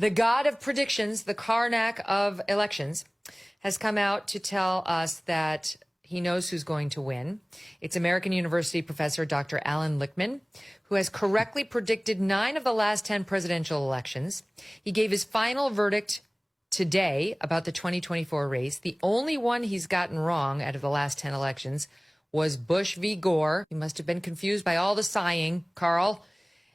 The god of predictions, the Karnak of elections, has come out to tell us that he knows who's going to win. It's American University professor Dr. Allan Lickman, who has correctly predicted 9 of the last 10 presidential elections. He gave his final verdict today about the 2024 race. The only one he's gotten wrong out of the last 10 elections was Bush v. Gore. He must have been confused by all the sighing, Carl.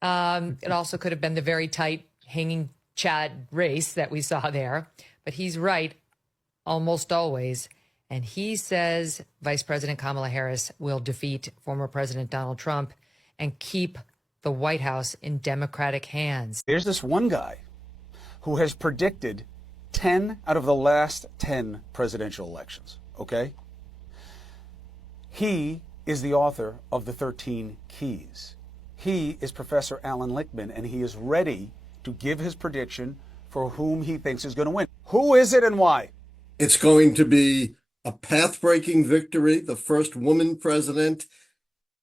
It also could have been the very tight hanging Chad race that we saw there. But he's right almost always. And he says Vice President Kamala Harris will defeat former President Donald Trump and keep the White House in Democratic hands. There's this one guy who has predicted 10 out of the last 10 presidential elections, okay? He is the author of the 13 Keys. He is Professor Allan Lickman, and he is ready to give his prediction for whom he thinks is going to win. Who is it and why? It's going to be a path-breaking victory, the first woman president,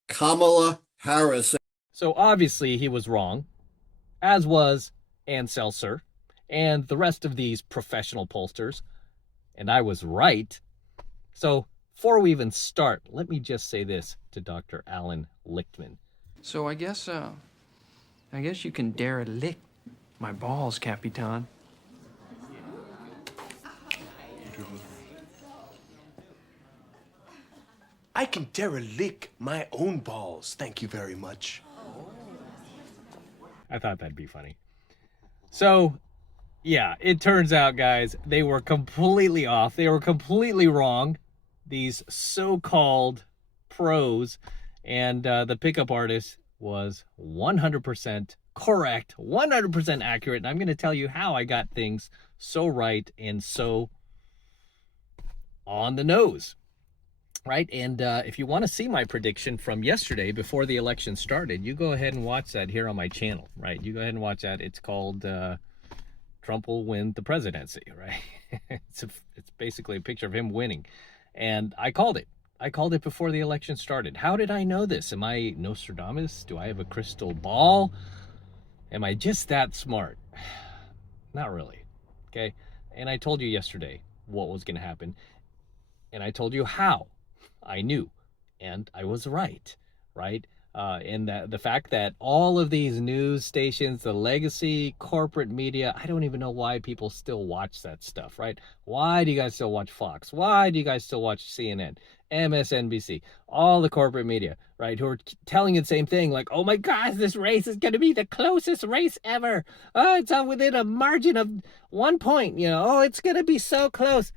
Kamala Harris. So obviously he was wrong, as was Ann Seltzer and the rest of these professional pollsters, and I was right. So before we even start, let me just say this to Dr. Allan Lickman. So I guess you can dare lick my balls, Capitan. I can derelict my own balls, thank you very much. I thought that'd be funny. So, yeah, it turns out, guys, they were completely off. They were completely wrong, these so-called pros, and the pickup artist was 100% correct, 100% accurate, and I'm going to tell you how I got things so right and so on the nose. Right, and if you want to see my prediction from yesterday before the election started, you go ahead and watch that here on my channel, right? You go ahead and watch that. It's called Trump will win the presidency, right? It's basically a picture of him winning, and I called it. I called it before the election started. How did I know this? Am I Nostradamus? Do I have a crystal ball? Am I just that smart? Not really, okay? And I told you yesterday what was going to happen, and I told you how. I knew, and I was right? And the fact that all of these news stations, the legacy corporate media, I don't even know why people still watch that stuff, right? Why do you guys still watch Fox? Why do you guys still watch CNN, MSNBC, all the corporate media, right? Who are telling you the same thing, like, oh my gosh, this race is going to be the closest race ever. Oh, it's within a margin of 1 point, oh, it's going to be so close.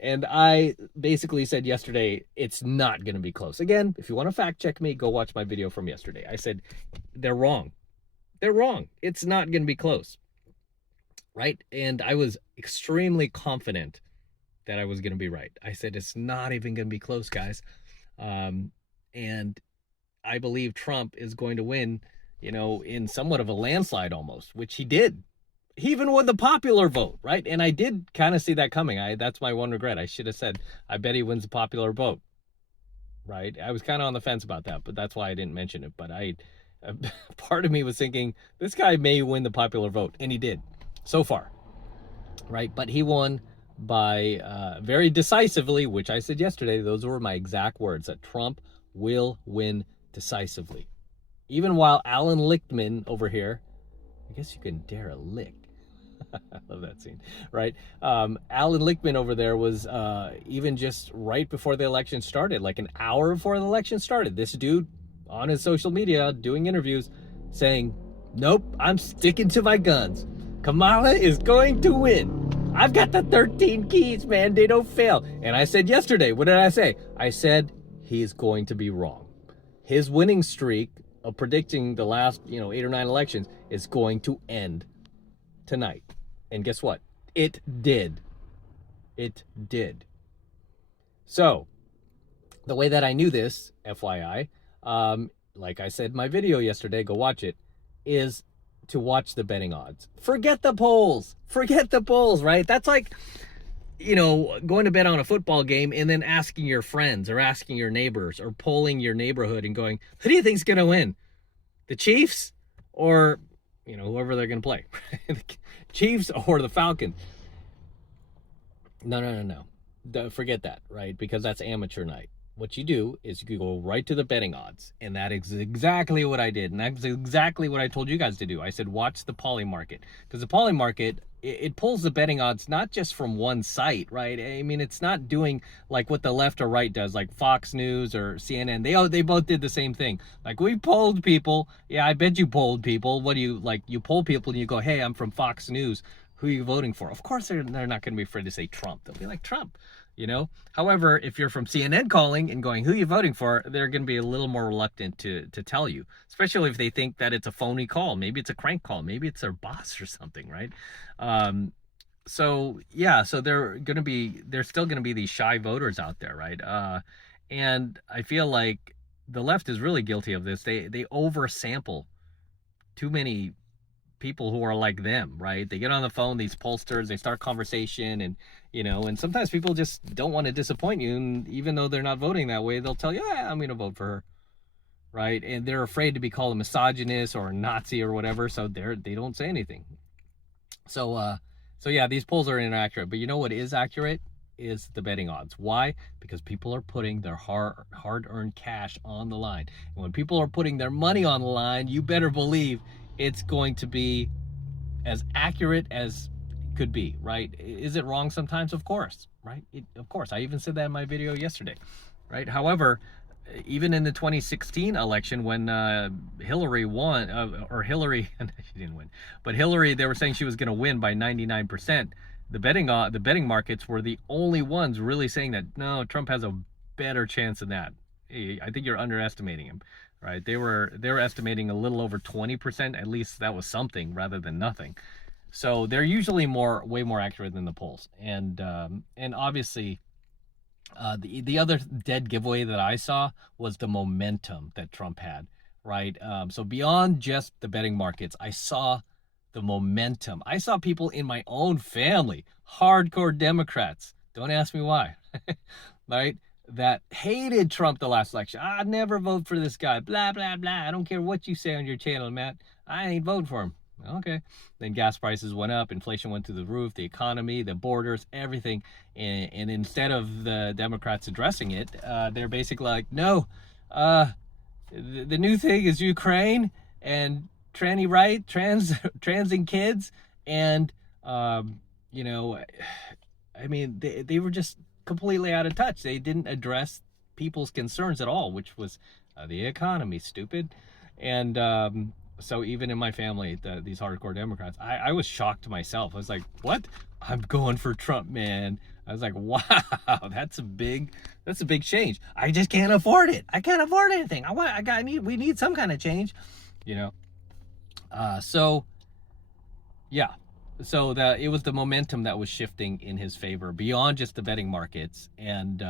And I basically said yesterday, it's not going to be close. Again, if you want to fact check me, go watch my video from yesterday. I said, they're wrong. They're wrong. It's not going to be close. Right? And I was extremely confident that I was going to be right. I said, it's not even going to be close, guys. And I believe Trump is going to win, in somewhat of a landslide almost, which he did. He even won the popular vote, right? And I did kind of see that coming. That's my one regret. I should have said, I bet he wins the popular vote, right? I was kind of on the fence about that, but that's why I didn't mention it. But part of me was thinking, this guy may win the popular vote, and he did, so far, right? But he won by very decisively, which I said yesterday, those were my exact words, that Trump will win decisively. Even while Allan Lickman over here, I guess you can dare a lick. I love that scene, right? Allan Lickman over there was even just right before the election started, like an hour before the election started. This dude on his social media doing interviews saying, nope, I'm sticking to my guns. Kamala is going to win. I've got the 13 keys, man. They don't fail. And I said yesterday, what did I say? I said he is going to be wrong. His winning streak of predicting the last, 8 or 9 elections is going to end tonight. And guess what? It did. It did. So, the way that I knew this, FYI, like I said in my video yesterday, go watch it, is to watch the betting odds. Forget the polls. Forget the polls, right? That's like, going to bet on a football game and then asking your friends or asking your neighbors or polling your neighborhood and going, who do you think's going to win? The Chiefs or whoever they're going to play, the Chiefs or the Falcons. No. Forget that, right? Because that's amateur night. What you do is you go right to the betting odds, and that is exactly what I did, and that's exactly what I told you guys to do. I said watch the poly market, because the poly market, it pulls the betting odds not just from one site, right? I mean, it's not doing like what the left or right does, like Fox News or CNN. They both did the same thing. Like, we polled people. Yeah, I bet you polled people. What do you like? You poll people and you go, hey, I'm from Fox News. Who are you voting for? Of course, they're not going to be afraid to say Trump. They'll be like, Trump. However, if you're from CNN calling and going, who are you voting for? They're going to be a little more reluctant to tell you, especially if they think that it's a phony call. Maybe it's a crank call. Maybe it's their boss or something, right? So they're still going to be these shy voters out there, right? And I feel like the left is really guilty of this. They oversample too many people who are like them, right? They get on the phone, these pollsters, they start conversation, and and sometimes people just don't want to disappoint you, and even though they're not voting that way, they'll tell you, yeah, I'm going to vote for her, right? And they're afraid to be called a misogynist or a Nazi or whatever, so they don't say anything. So yeah, these polls are inaccurate, but you know what is accurate is the betting odds. Why? Because people are putting their hard-earned cash on the line, and when people are putting their money on the line, you better believe it's going to be as accurate as could be, right? Is it wrong sometimes? Of course, right? Of course. I even said that in my video yesterday, right? However, even in the 2016 election when Hillary won, or Hillary, she didn't win, but Hillary, they were saying she was going to win by 99%. The betting markets were the only ones really saying that, no, Trump has a better chance than that. I think you're underestimating him. Right, they were estimating a little over 20%. At least that was something rather than nothing. So they're usually way more accurate than the polls. And obviously, the other dead giveaway that I saw was the momentum that Trump had. Right, so beyond just the betting markets, I saw the momentum. I saw people in my own family, hardcore Democrats. Don't ask me why. Right. That hated Trump the last election. I'd never vote for this guy. Blah, blah, blah. I don't care what you say on your channel, Matt. I ain't voting for him. Okay. Then gas prices went up. Inflation went through the roof. The economy, the borders, everything. And instead of the Democrats addressing it, they're basically like, no, the new thing is Ukraine and tranny right, transing kids. And, I mean, they were just completely out of touch. They didn't address people's concerns at all, which was the economy, stupid. And so even in my family, these hardcore Democrats, I was shocked myself. I was like, what? I'm going for Trump, man. I was like, wow, that's a big change. I just can't afford it. I can't afford anything. We need some kind of change, So yeah. So it was the momentum that was shifting in his favor beyond just the betting markets. And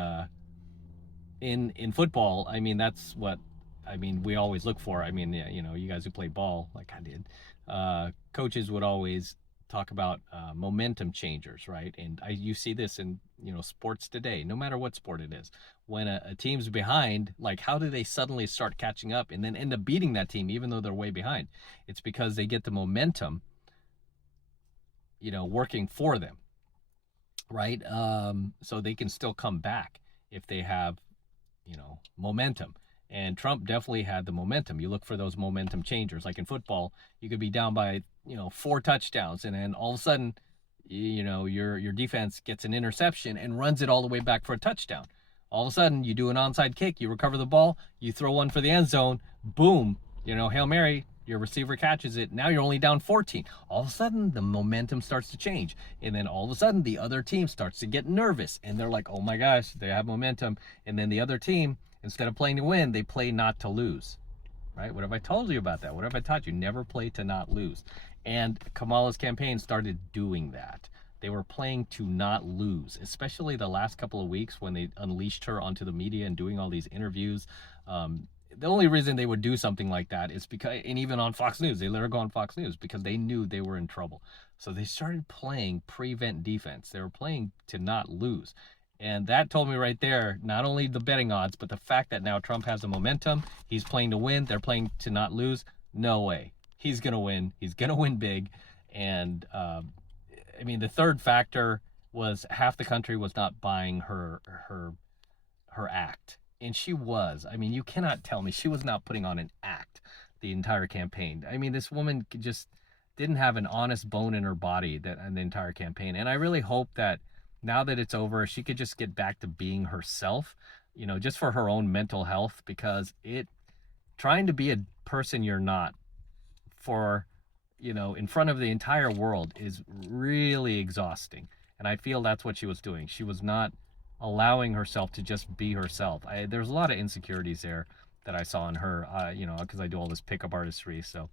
in football, I mean, that's what we always look for. I mean, you guys who play ball like I did, coaches would always talk about momentum changers, right? And you see this in sports today, no matter what sport it is. When a team's behind, like, how do they suddenly start catching up and then end up beating that team even though they're way behind? It's because they get the momentum working for them, right? So they can still come back if they have, momentum. And Trump definitely had the momentum. You look for those momentum changers. Like in football, you could be down by, 4 touchdowns, and then all of a sudden, your defense gets an interception and runs it all the way back for a touchdown. All of a sudden, you do an onside kick, you recover the ball, you throw one for the end zone, boom, Hail Mary, your receiver catches it. Now you're only down 14. All of a sudden, the momentum starts to change. And then all of a sudden, the other team starts to get nervous. And they're like, oh my gosh, they have momentum. And then the other team, instead of playing to win, they play not to lose. Right? What have I told you about that? What have I taught you? Never play to not lose. And Kamala's campaign started doing that. They were playing to not lose, especially the last couple of weeks when they unleashed her onto the media and doing all these interviews. The only reason they would do something like that is because, and even on Fox News, they let her go on Fox News because they knew they were in trouble. So they started playing prevent defense. They were playing to not lose. And that told me right there, not only the betting odds, but the fact that now Trump has the momentum. He's playing to win. They're playing to not lose. No way. he's going to win. He's going to win big. And I mean, the third factor was half the country was not buying her act. And she was. I mean, you cannot tell me she was not putting on an act the entire campaign. I mean, this woman just didn't have an honest bone in her body in the entire campaign. And I really hope that now that it's over, she could just get back to being herself, you know, just for her own mental health, because trying to be a person you're not for, you know, in front of the entire world is really exhausting. And I feel that's what she was doing. She was not allowing herself to just be herself. There's a lot of insecurities there that I saw in her, you know, because I do all this pickup artistry. So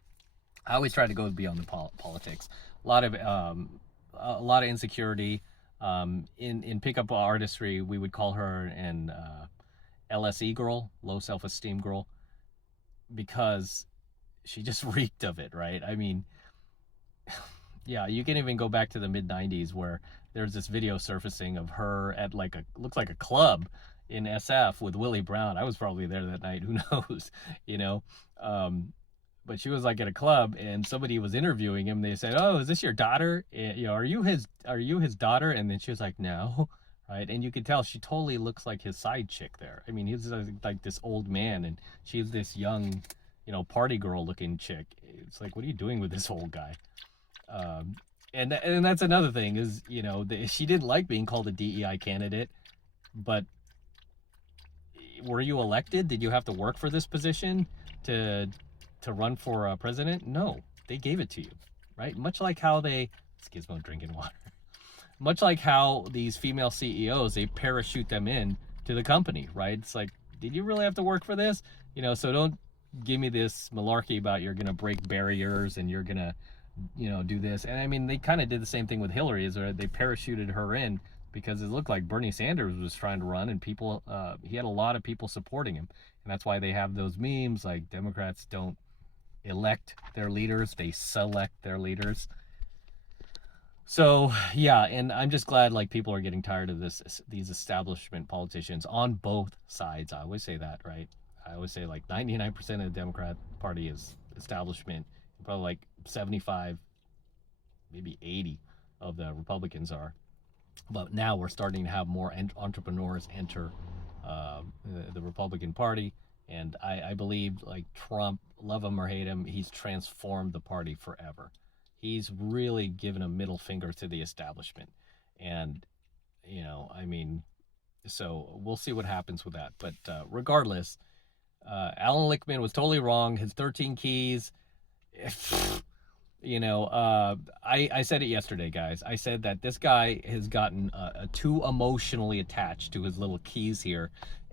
I always try to go beyond the politics. A lot of insecurity. In pickup artistry, we would call her an LSE girl, low self-esteem girl, because she just reeked of it, right? I mean, yeah, you can even go back to the mid-90s where there's this video surfacing of her at looks like a club in SF with Willie Brown. I was probably there that night, who knows, you know? But she was like at a club and somebody was interviewing him. They said, "Oh, is this your daughter? You know, are you his daughter?" And then she was like, "No." Right. And you could tell she totally looks like his side chick there. I mean, he's like this old man and she's this young, you know, party girl looking chick. It's like, what are you doing with this old guy? And that's another thing is, you know, she didn't like being called a DEI candidate, but were you elected? Did you have to work for this position to run for president? No, they gave it to you, right? Much like how Gizmo drinking water. Much like how these female CEOs, they parachute them in to the company, right? It's like, did you really have to work for this? You know, so don't give me this malarkey about you're going to break barriers and you're going to, you know, do this. And I mean, they kind of did the same thing with Hillary, they parachuted her in because it looked like Bernie Sanders was trying to run and people, he had a lot of people supporting him. And that's why they have those memes like Democrats don't elect their leaders, they select their leaders. So yeah, and I'm just glad like people are getting tired of these establishment politicians on both sides. I always say that, right? I always say like 99% of the Democrat Party is establishment, probably like 75, maybe 80 of the Republicans are. But now we're starting to have more entrepreneurs enter the Republican Party. And I believe like Trump, love him or hate him, he's transformed the party forever. He's really given a middle finger to the establishment. And, you know, I mean, so we'll see what happens with that. But regardless, Allan Lickman was totally wrong. His 13 keys, you know, I said it yesterday, guys. I said that this guy has gotten too emotionally attached to his little keys here.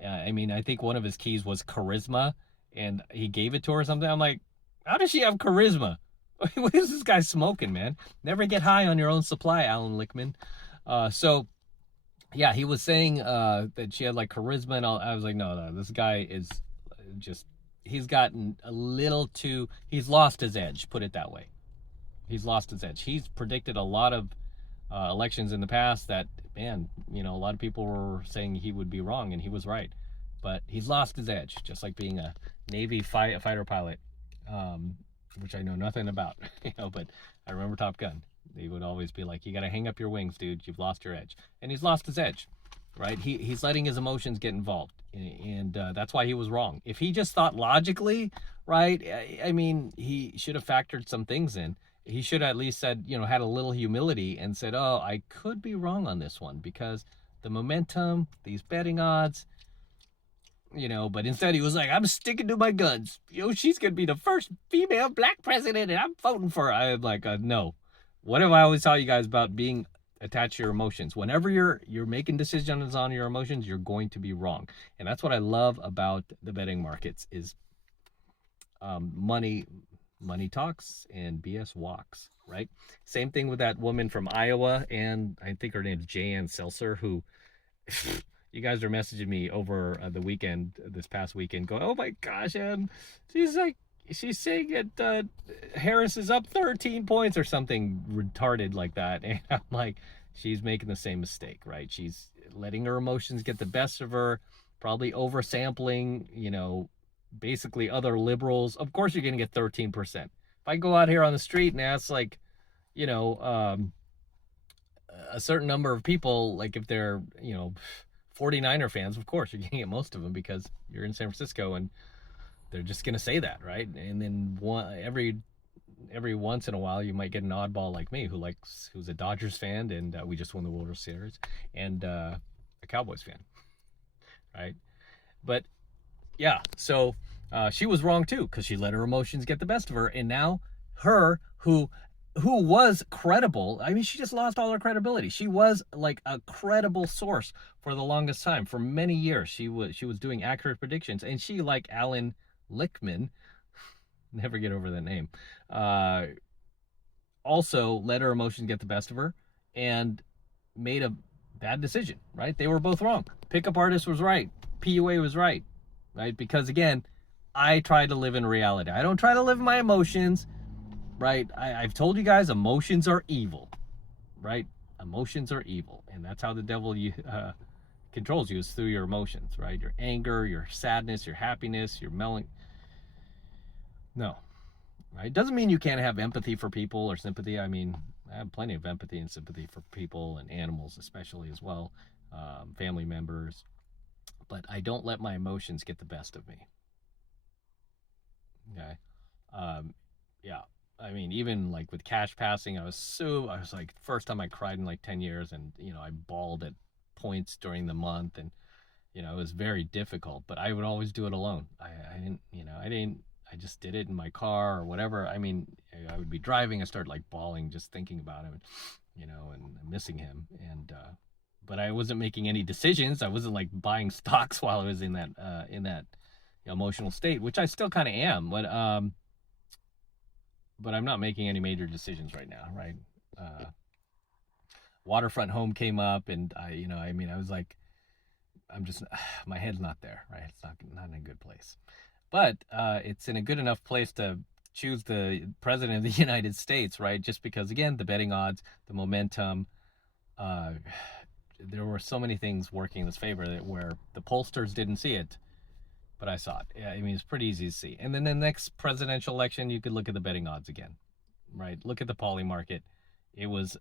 I mean, I think one of his keys was charisma, and he gave it to her or something. I'm like, how does she have charisma? What is this guy smoking, man? Never get high on your own supply, Allan Lickman. So, yeah, he was saying that she had like charisma, and I was like, no, this guy is just, he's gotten a little too, he's lost his edge, put it that way. He's lost his edge. He's predicted a lot of elections in the past that, man, you know, a lot of people were saying he would be wrong, and he was right. But he's lost his edge, just like being a Navy fighter pilot. Which I know nothing about, you know, but I remember Top Gun. They would always be like, you got to hang up your wings, dude. You've lost your edge. And he's lost his edge, right? He's letting his emotions get involved. And that's why he was wrong. If he just thought logically, right, I mean, he should have factored some things in. He should have at least said, you know, had a little humility and said, oh, I could be wrong on this one because the momentum, these betting odds, you know, but instead he was like, I'm sticking to my guns. You know, she's going to be the first female black president and I'm voting for her. I'm like, no. What have I always tell you guys about being attached to your emotions? Whenever you're making decisions on your emotions, you're going to be wrong. And that's what I love about the betting markets is money talks and BS walks, right? Same thing with that woman from Iowa, and I think her name's Jan Seltzer, who... You guys are messaging me over the weekend, this past weekend, going, oh my gosh, she's saying that Harris is up 13 points or something retarded like that. And I'm like, she's making the same mistake, right? She's letting her emotions get the best of her, probably oversampling, you know, basically other liberals. Of course you're going to get 13%. If I go out here on the street and ask, like, you know, a certain number of people, like if they're, you know, 49er fans, of course, you're going to get most of them because you're in San Francisco and they're just going to say that, right? And then every once in a while, you might get an oddball like me who's a Dodgers fan and we just won the World Series, and a Cowboys fan, right? But yeah, so she was wrong too because she let her emotions get the best of her, and now her who was credible. I mean, she just lost all her credibility. She was like a credible source for the longest time. For many years, she was doing accurate predictions, and she, like Allan Lickman, never get over that name, also let her emotions get the best of her and made a bad decision, right? They were both wrong. Pickup artist was right. PUA was right? Because again, I try to live in reality. I don't try to live in my emotions, right? I've told you guys, emotions are evil, right? Emotions are evil, and that's how the devil controls you, is through your emotions, right? Your anger, your sadness, your happiness, your melancholy. No, right? It doesn't mean you can't have empathy for people or sympathy. I mean, I have plenty of empathy and sympathy for people and animals, especially as well, family members. But I don't let my emotions get the best of me. Okay. Yeah. I mean, even like with Cash passing, I was like, first time I cried in like 10 years, and, you know, I bawled at points during the month, and, you know, it was very difficult, but I would always do it alone. I just did it in my car or whatever. I mean, I would be driving, I started like bawling just thinking about him, you know, and missing him. And, but I wasn't making any decisions. I wasn't like buying stocks while I was in that emotional state, which I still kind of am, but I'm not making any major decisions right now, right? Waterfront home came up, and I was like, I'm just, my head's not there, right? It's not in a good place, but it's in a good enough place to choose the president of the United States, right? Just because, again, the betting odds, the momentum, there were so many things working in his favor where the pollsters didn't see it, but I saw it. Yeah, I mean, it's pretty easy to see. And then the next presidential election, you could look at the betting odds again, right? Look at the poly market. It was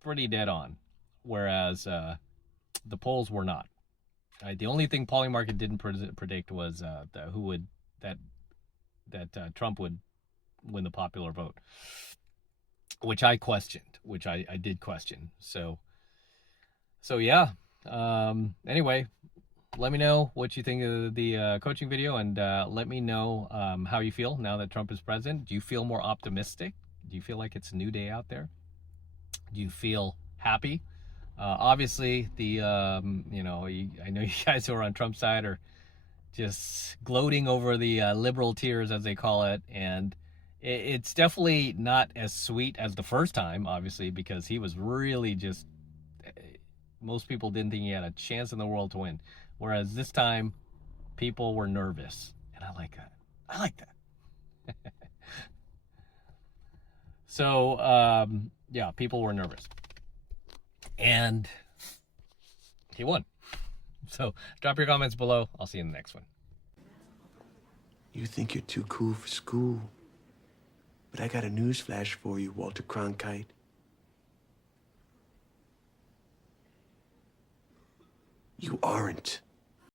pretty dead on, whereas the polls were not. Right? The only thing poly market didn't predict was that Trump would win the popular vote, which I questioned, which I did question. So yeah. Anyway, let me know what you think of the coaching video, and let me know how you feel now that Trump is president. Do you feel more optimistic? Do you feel like it's a new day out there? Do you feel happy? Obviously, I know you guys who are on Trump's side are just gloating over the liberal tears, as they call it, and it's definitely not as sweet as the first time, obviously, because he was really just, most people didn't think he had a chance in the world to win. Whereas this time, people were nervous. And I like that. I like that. So, yeah, people were nervous. And he won. So, drop your comments below. I'll see you in the next one. You think you're too cool for school. But I got a news flash for you, Walter Cronkite. You aren't.